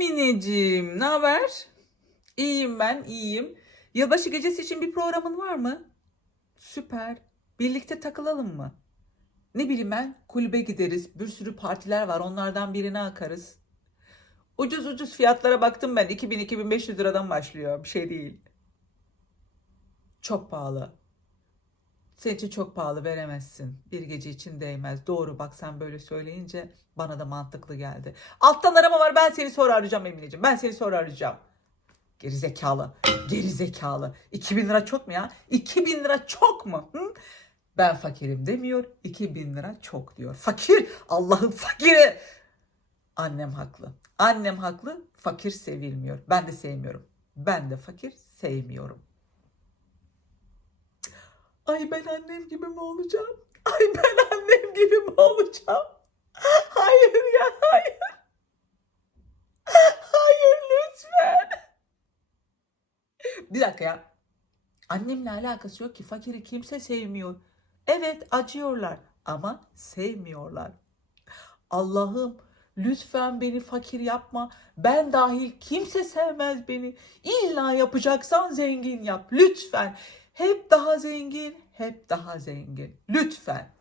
Emineciğim, ne haber? İyiyim ben, iyiyim. Yılbaşı gecesi için bir programın var mı? Süper. Birlikte takılalım mı? Ne bileyim ben, kulübe gideriz. Bir sürü partiler var, onlardan birine akarız. Ucuz ucuz fiyatlara baktım ben. 2000-2500 liradan başlıyor. Bir şey değil. Çok pahalı. Senin için çok pahalı veremezsin. Bir gece için değmez. Doğru bak sen böyle söyleyince bana da mantıklı geldi. Alttan arama var ben seni sonra arayacağım Emineciğim. Ben seni sonra arayacağım. Geri zekalı. Geri zekalı. 2000 lira çok mu ya? 2000 lira çok mu? Hı? Ben fakirim demiyor. 2000 lira çok diyor. Fakir. Allah'ın fakiri. Annem haklı. Annem haklı. Fakir sevilmiyor. Ben de sevmiyorum. Ben de fakir sevmiyorum. Ay ben annem gibi mi olacağım? Ay ben annem gibi mi olacağım? Hayır ya hayır. Hayır lütfen. Bir dakika ya. Annemle alakası yok ki fakiri kimse sevmiyor. Evet acıyorlar ama sevmiyorlar. Allah'ım lütfen beni fakir yapma. Ben dahil kimse sevmez beni. İlla yapacaksan zengin yap lütfen. Hep daha zengin, hep daha zengin. Lütfen.